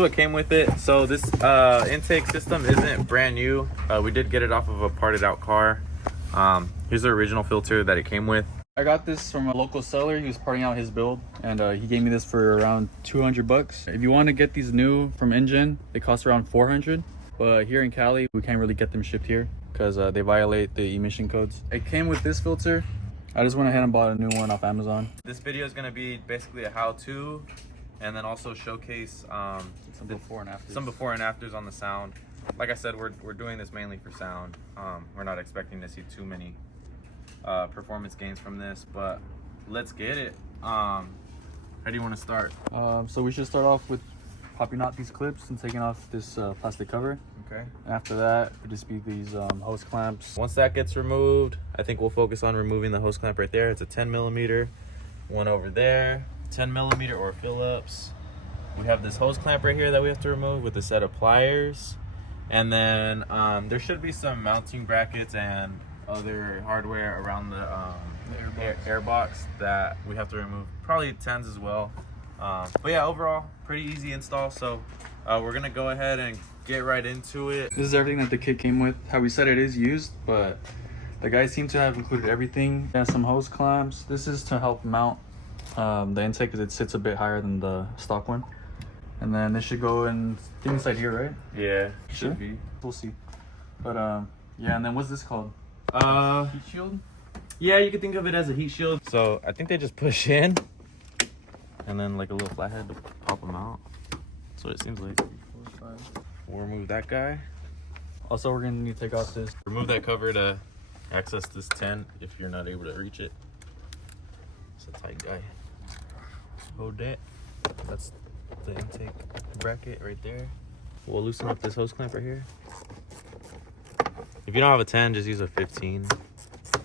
what came with it. So this intake system isn't brand new. We did get it off of a parted out car. Here's the original filter that it came with. I got this from a local seller. He was parting out his build, and he gave me this for around 200 bucks. If you want to get these new from Injen, they cost around 400. But here in Cali, we can't really get them shipped here because they violate the emission codes. It came with this filter. I just went ahead and bought a new one off Amazon. This video is going to be basically a how-to, and then also showcase some before and afters. Some before and afters on the sound. Like I said, we're doing this mainly for sound. We're not expecting to see too many performance gains from this, but let's get it. How do you want to start? So we should start off with popping out these clips and taking off this plastic cover. Okay. After that, would just be these hose clamps. Once that gets removed, I think we'll focus on removing the hose clamp right there. It's a 10 millimeter. One over there, 10 millimeter or Phillips. We have this hose clamp right here that we have to remove with a set of pliers. And then there should be some mounting brackets and other hardware around the airbox that we have to remove. Probably 10s as well. But yeah, overall, pretty easy install. So we're gonna go ahead and get right into it. This is everything that the kit came with. How we said it is used, but the guys seem to have included everything. And some hose clamps. This is to help mount the intake because it sits a bit higher than the stock one. And then this should go in inside here, right? Yeah, should be. We'll see. But yeah, and then what's this called? Heat shield? Yeah, you could think of it as a heat shield. So I think they just push in and then like a little flathead to pop them out. That's what it seems like. We'll remove that guy. Also, we're gonna need to take off this. Remove that cover to access this 10 if you're not able to reach it. It's a tight guy. Hold that. That's the intake bracket right there. We'll loosen up this hose clamp right here. If you don't have a 10, just use a 15. Okay,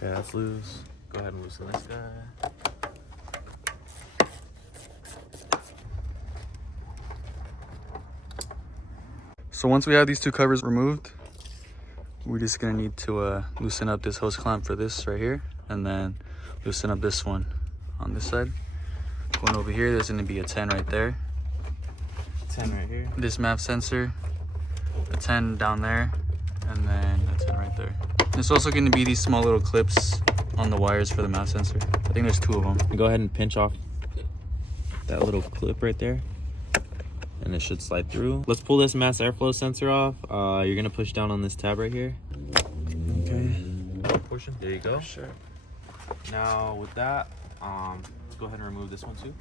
that's loose. Go ahead and loosen this guy. So once we have these two covers removed, we're just gonna need to loosen up this hose clamp for this right here, and then loosen up this one on this side. Going over here, there's gonna be a 10 right there. 10 right here. This MAP sensor, a 10 down there, and then a 10 right there. There's also gonna be these small little clips on the wires for the MAP sensor. I think there's 2 of them. Go ahead and pinch off that little clip right there, and it should slide through. Let's pull this mass airflow sensor off. You're gonna push down on this tab right here. Okay. Portion. There you go. Sure. Now with that, let's go ahead and remove this one too.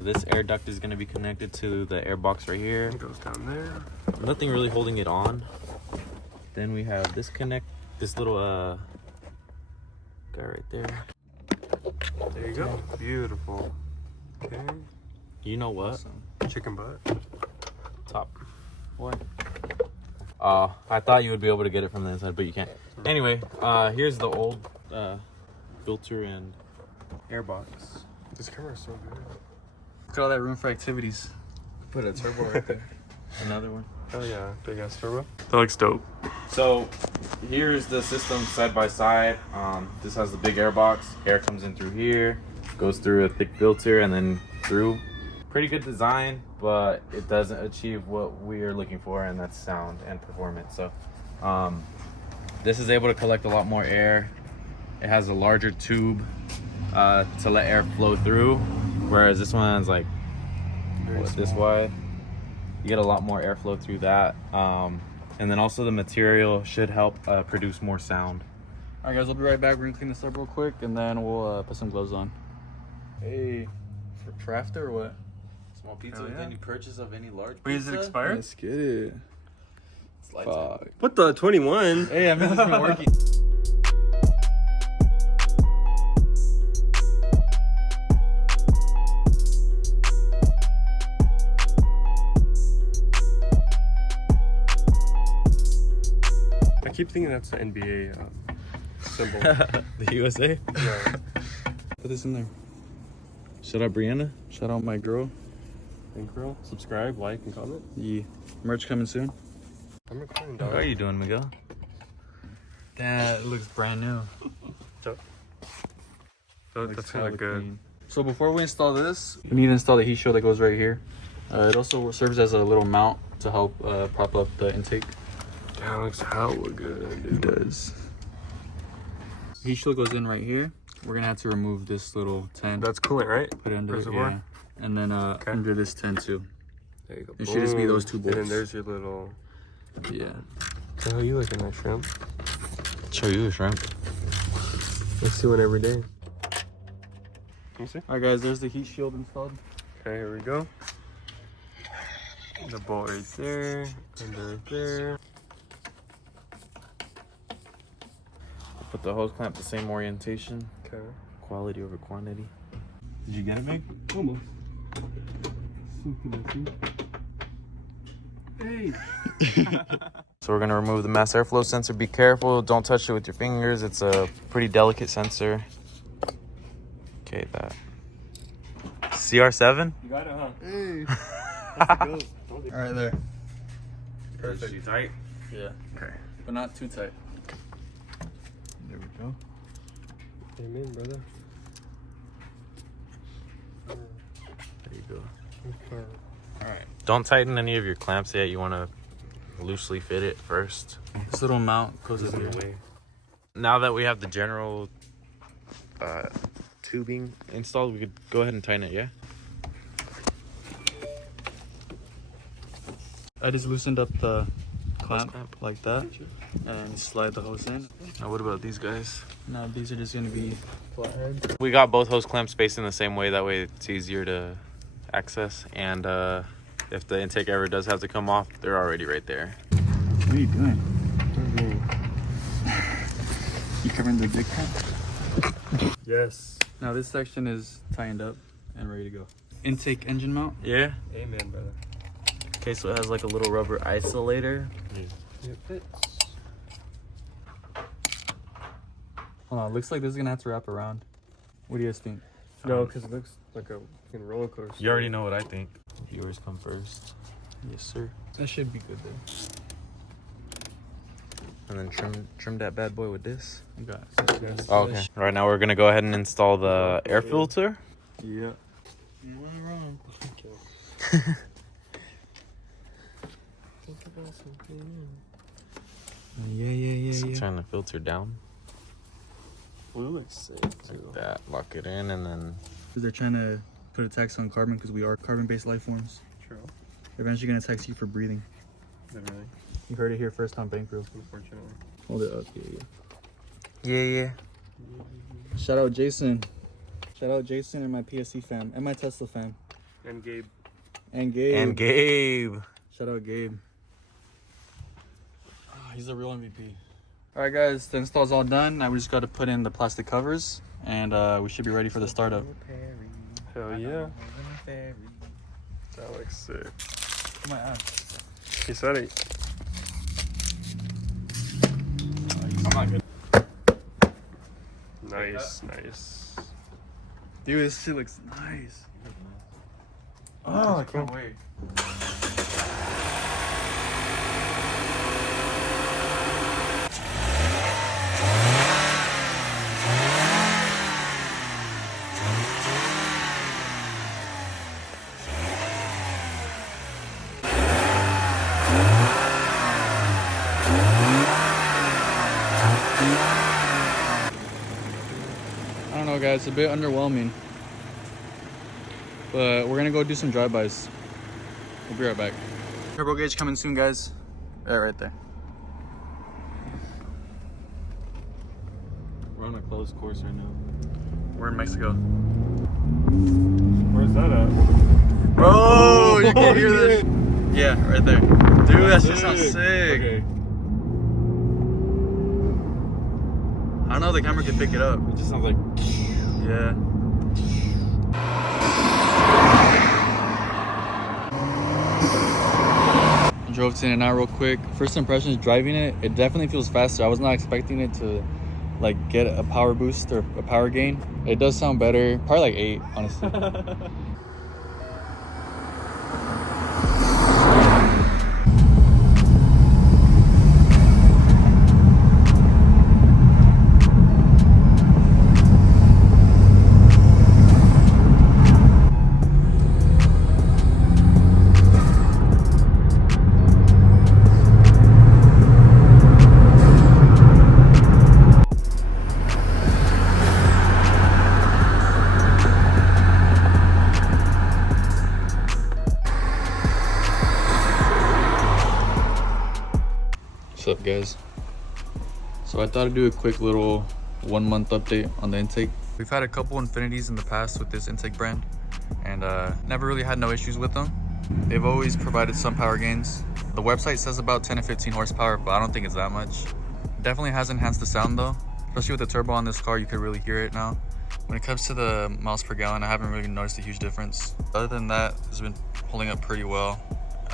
This air duct is gonna be connected to the air box right here. It goes down there. Nothing really holding it on. Then we have this this little guy right there. There you go. Beautiful. Okay. You know what? Awesome. Chicken butt. Top. What? I thought you would be able to get it from the inside, but you can't. Anyway, here's the old filter and airbox. This camera is so good. Look at all that room for activities. Put a turbo right there. Another one. Oh yeah, big ass turbo. That looks dope. So here's the system side by side. This has the big airbox. Air comes in through here, goes through a thick filter, and then through. Pretty good design, but it doesn't achieve what we are looking for, and that's sound and performance. So this is able to collect a lot more air. It has a larger tube to let air flow through, whereas this one's like this wide. You get a lot more airflow through that, and then also the material should help produce more sound. All right, guys, we'll be right back. We're gonna clean this up real quick, and then we'll put some gloves on. Hey, for after or what? Small pizza with any purchase of any large Wait, is it expired? Let's get it. Fuck. What the 21? Hey, I mean, it's been working. I keep thinking that's the NBA symbol. The USA? Yeah. Put this in there. Shout out Brianna. Shout out my girl. And girl, subscribe, like, and comment. Yeah. Merch coming soon. I'm recording, How dog. are you doing, Miguel? That looks brand new. That's gonna look good. So before we install this, we need to install the heat shield that goes right here. It also serves as a little mount to help prop up the intake. That looks hella good, dude. It does. Heat shield goes in right here. We're gonna have to remove this little tent. That's coolant, right? Put it under the reservoir. yeah. And then under this tent too. There you go. It should just be those two bolts. And then there's your little. Yeah. So how you looking at shrimp? Show you a shrimp. Let's see one every day. Let me see. All right, guys. There's the heat shield installed. Okay, here we go. The bolt right there, and right there. Put the hose clamp the same orientation. Okay. Quality over quantity. Did you get it, Meg? Almost. Hey. So we're gonna remove the mass airflow sensor. Be careful, don't touch it with your fingers. It's a pretty delicate sensor. Okay, that. CR7? You got it, huh? Hey. All right, there. Perfect. Is she tight? Yeah. Okay. But not too tight. There we go. Amen, brother. There you go. Okay. All right. Don't tighten any of your clamps yet. You want to loosely fit it first. This little mount goes in in here. the way. Now that we have the general tubing installed, we could go ahead and tighten it, yeah? I just loosened up the clamp clamp. like that and slide the hose in. Now what about these guys? Now these are just gonna be flathead. We got both hose clamps spaced in the same way. That way it's easier to access. And if the intake ever does have to come off, they're already right there. What are you doing? You covering the dick cap? Yes. Now this section is tightened up and ready to go. Intake engine mount. Yeah? Amen, brother. Okay, so it has like a little rubber isolator. It fits. Hold on, looks like this is gonna have to wrap around. What do you guys think? No, because it looks like a fucking roller coaster. You already know what I think. Yours come first. Yes, sir. That should be good then. And then trim that bad boy with this. You got Yes. Oh, okay. Right now we're gonna go ahead and install the air filter. Yeah. Okay. Think about something. Yeah. So turn the filter down Blue looks sick like too. that. Lock it in, and then They're trying to put a tax on carbon because we are carbon-based life forms. True. They're eventually gonna tax you for breathing. Literally. You heard it here first on Bank Brew. Unfortunately. Hold it up. yeah. Shout out Jason. Shout out Jason and my PSC fam and my Tesla fam And Gabe. and Gabe. And Gabe. Shout out Gabe. Oh, he's a real MVP. All right, guys, the install's all done. Now we just got to put in the plastic covers, and we should be ready for the startup. Hell yeah. That looks sick. Come on, He said it. I'm not good. Nice. dude, this shit looks nice. Oh, I can't wait. I don't know, guys, it's a bit underwhelming, but we're gonna go do some drive-bys. We'll be right back. Turbo gauge coming soon, guys. Right there. We're on a closed course right now. We're in Mexico. Where's that at? Bro, you can hear this? Yeah, right there. Dude, that shit sounds sick. Okay. I don't know if the camera can pick it up. It just sounds like. Yeah. I drove to In-N-Out real quick. First impressions driving it, it definitely feels faster. I was not expecting it to like get a power boost or a power gain. It does sound better. Probably like 8, honestly. up, guys? So I thought I'd do a quick little 1 month update on the intake. We've had a couple Infinities in the past with this intake brand, and never really had no issues with them. They've always provided some power gains. The website says about 10 to 15 horsepower, but I don't think it's that much. Definitely has enhanced the sound though, especially with the turbo on this car. You could really hear it now. When it comes to the miles per gallon, I haven't really noticed a huge difference. Other than that, it's been holding up pretty well.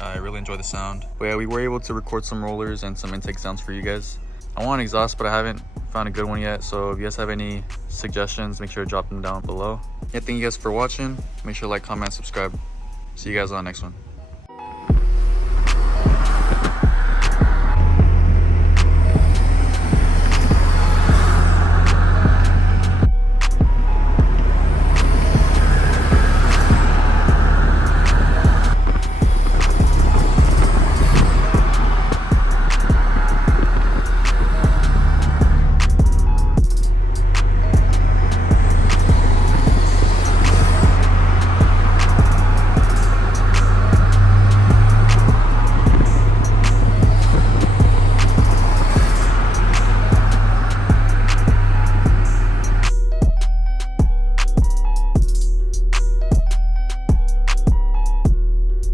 I really enjoy the sound. But yeah, we were able to record some rollers and some intake sounds for you guys. I want an exhaust, but I haven't found a good one yet. So if you guys have any suggestions, make sure to drop them down below. Yeah, thank you guys for watching. Make sure to like, comment, subscribe. See you guys on the next one.